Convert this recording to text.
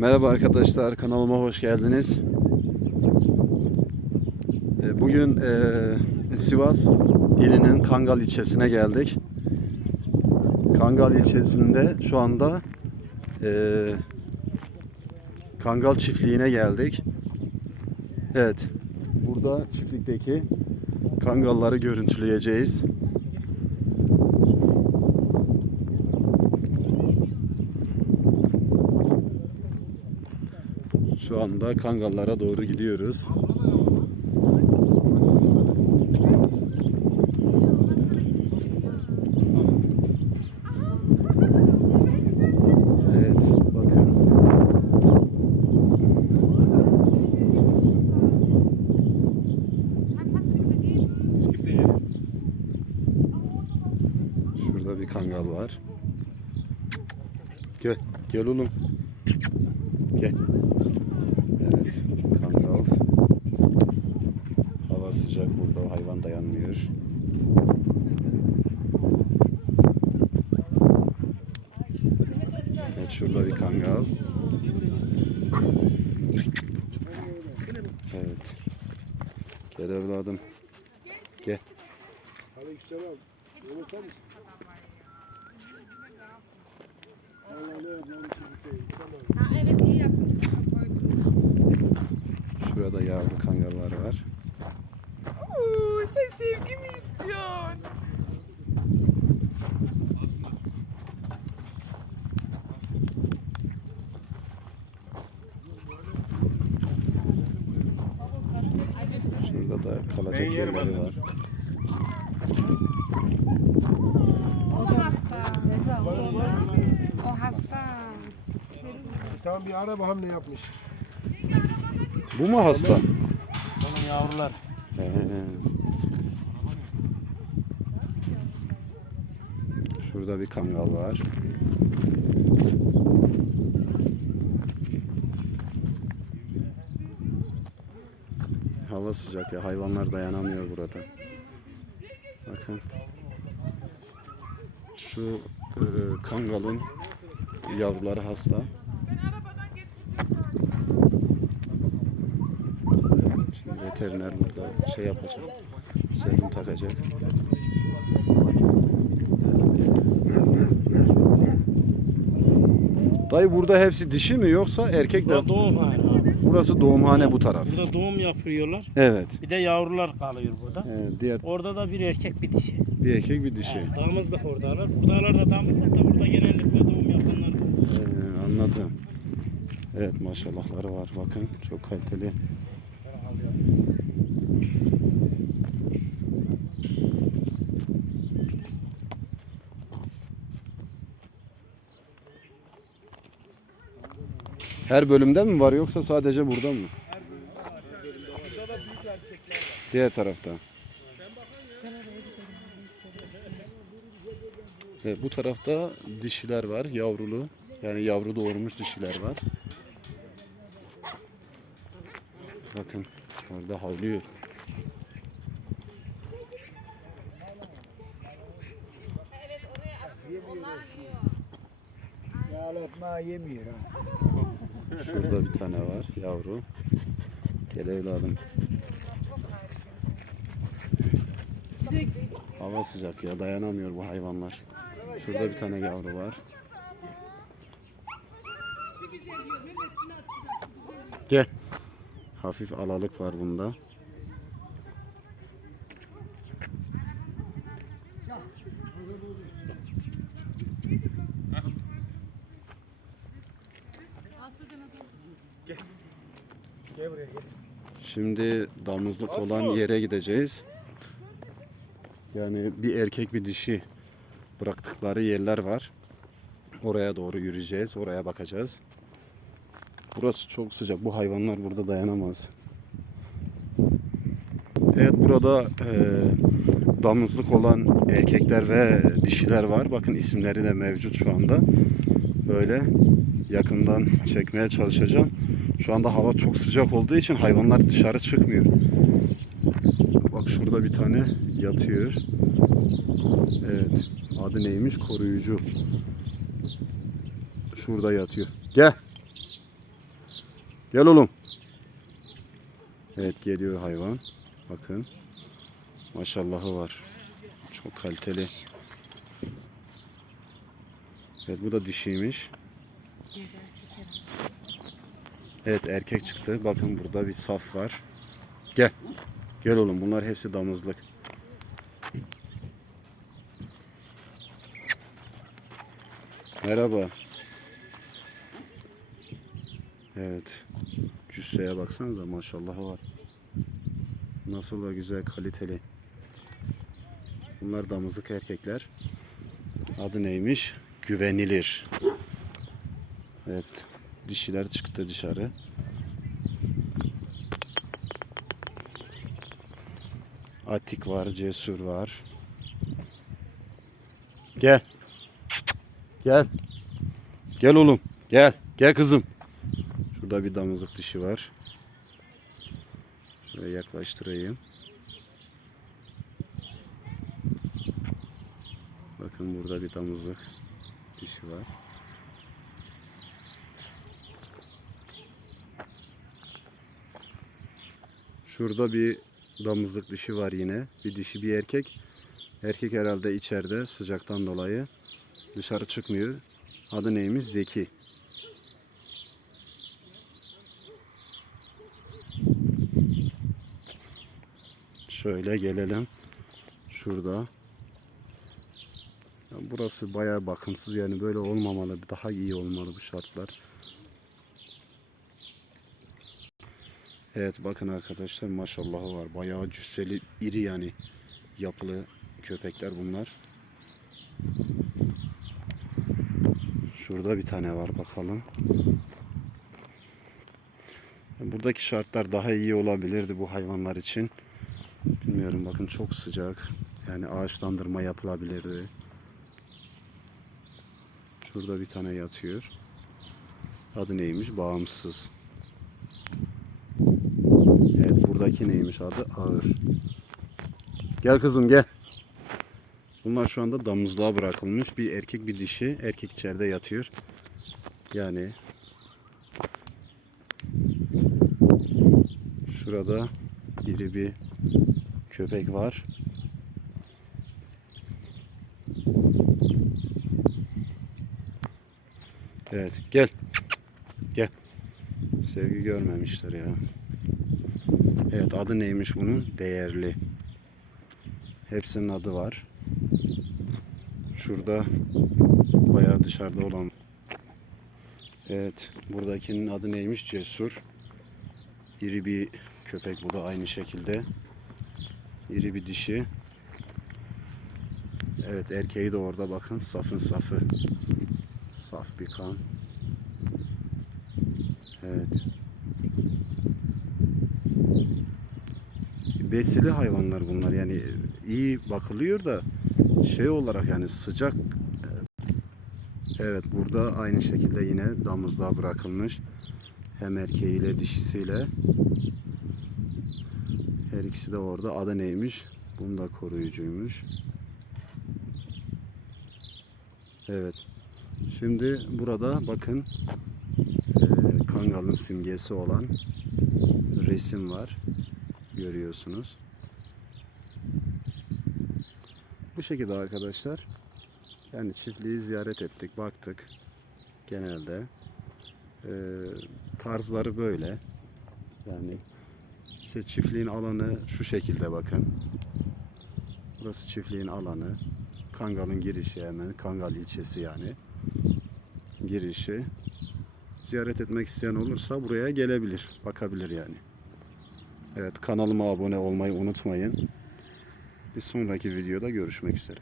Merhaba arkadaşlar kanalıma hoş geldiniz. Ee, Bugün eee, Sivas ilinin Kangal ilçesine geldik. Kangal ilçesinde şu anda eee, Kangal çiftliğine geldik. Evet, burada çiftlikteki kangalları görüntüleyeceğiz. Şu anda kangallara doğru gidiyoruz. Şurada bir kangal var. Gel, gel oğlum. Gel. Evet, kangal. Hava sıcak burada, hayvan dayanmıyor. Evet, şurada bir kangal. Evet. Gel evladım. Gel. Aleykümselam. Şimdi? Tamam. Ha evet iyi yaptın. Koydum. Şurada yavru kangallar var. Oo, sen sevgi mi istiyorsun? Şurada da kalacak yerleri var. O da hasta. O hasta. Tamam bir ara bakalım ne yapmış. Bu mu hasta? Onun yavrular. He. Şurada bir kangal var. Hava sıcak ya hayvanlar dayanamıyor burada. Bakın. Şu e, kangalın yavruları hasta. Veteriner burada şey yapacak. Serum takacak. Dayı burada hepsi dişi mi yoksa erkek de? Burada doğumhane abi. Burası doğumhane bu taraf. Burada doğum yapıyorlar. Evet. Bir de yavrular kalıyor burada. Ee, diğer Orada da bir erkek bir dişi. bir erkek bir dişi. Ha, damızlık oradalar. Buradalar da damızlık da burada genellikle doğum yapanlar. Ee, anladım. Evet maşallahları var bakın çok kaliteli. Her bölümde mi var yoksa sadece burada mı? Diğer tarafta. Evet, bu tarafta dişiler var, yavrulu. Yani yavru doğurmuş dişiler var. Bakın orada havlıyor. Şurada bir tane var yavru. Gel evladım. Hava sıcak ya dayanamıyor bu hayvanlar. Şurada bir tane yavru var. Gel. Hafif alalık var bunda. Şimdi damızlık olan yere gideceğiz. Yani bir erkek bir dişi bıraktıkları yerler var. Oraya doğru yürüyeceğiz. Oraya bakacağız. Burası çok sıcak. Bu hayvanlar burada dayanamaz. Evet burada e, damızlık olan erkekler ve dişiler var. Bakın isimleri de mevcut şu anda. Böyle yakından çekmeye çalışacağım. Şu anda hava çok sıcak olduğu için hayvanlar dışarı çıkmıyor. Bak şurada bir tane yatıyor. Evet. Adı neymiş? Koruyucu. Şurada yatıyor. Gel. Gel oğlum. Evet geliyor hayvan. Bakın. Maşallahı var. Çok kaliteli. Evet bu da dişiymiş. Evet erkek çıktı. Bakın burada bir saf var. Gel. Gel oğlum bunlar hepsi damızlık. Merhaba. Evet. Cüsseye baksanıza maşallah var. Nasıl da güzel kaliteli. Bunlar damızlık erkekler. Adı neymiş? Güvenilir. Evet. Dişiler çıktı dışarı. Atik var, cesur var. Gel. Gel. Gel oğlum. Gel. Gel kızım. Şurada bir damızlık dişi var. Şöyle yaklaştırayım. Bakın burada bir damızlık dişi var. Şurada bir damızlık dişi var yine. Bir dişi bir erkek. Erkek herhalde içeride sıcaktan dolayı dışarı çıkmıyor. Adı neymiş? Zeki. Şöyle gelelim. Şurada. Burası bayağı bakımsız yani böyle olmamalı. Daha iyi olmalı bu şartlar. Evet bakın arkadaşlar maşallahı var. Bayağı cüsseli, iri yani yapılı köpekler bunlar. Şurada bir tane var bakalım. Buradaki şartlar daha iyi olabilirdi bu hayvanlar için. Bilmiyorum bakın çok sıcak. Yani ağaçlandırma yapılabilirdi. Şurada bir tane yatıyor. Adı neymiş? Bağımsız. Evet buradaki neymiş adı? Ağır. Gel kızım gel. Bunlar şu anda damızlığa bırakılmış. Bir erkek bir dişi. Erkek içeride yatıyor. Yani şurada iri bir köpek var. Evet gel. Gel. Sevgi görmemişler ya. Evet adı neymiş bunun? Değerli. Hepsinin adı var. Şurada bayağı dışarıda olan. Evet buradakinin adı neymiş? Cesur. İri bir köpek bu da aynı şekilde. İri bir dişi. Evet erkeği de orada bakın safın safı. Saf bir kan. Evet. Besili hayvanlar bunlar yani iyi bakılıyor da şey olarak yani sıcak Evet burada aynı şekilde yine damızlığa bırakılmış. Hem erkeğiyle dişisiyle. Her ikisi de orada. Adı neymiş? Bunun da koruyucuymuş. Evet. Şimdi burada bakın eee, Kangal'ın simgesi olan resim var. Görüyorsunuz. Bu şekilde arkadaşlar. Yani çiftliği ziyaret ettik, baktık. Genelde eee, tarzları böyle. Yani işte çiftliğin alanı şu şekilde bakın. Burası çiftliğin alanı. Kangal'ın girişi hemen. Kangal ilçesi yani. Girişi. Ziyaret etmek isteyen olursa buraya gelebilir. Bakabilir yani. Evet kanalıma abone olmayı unutmayın. Bir sonraki videoda görüşmek üzere.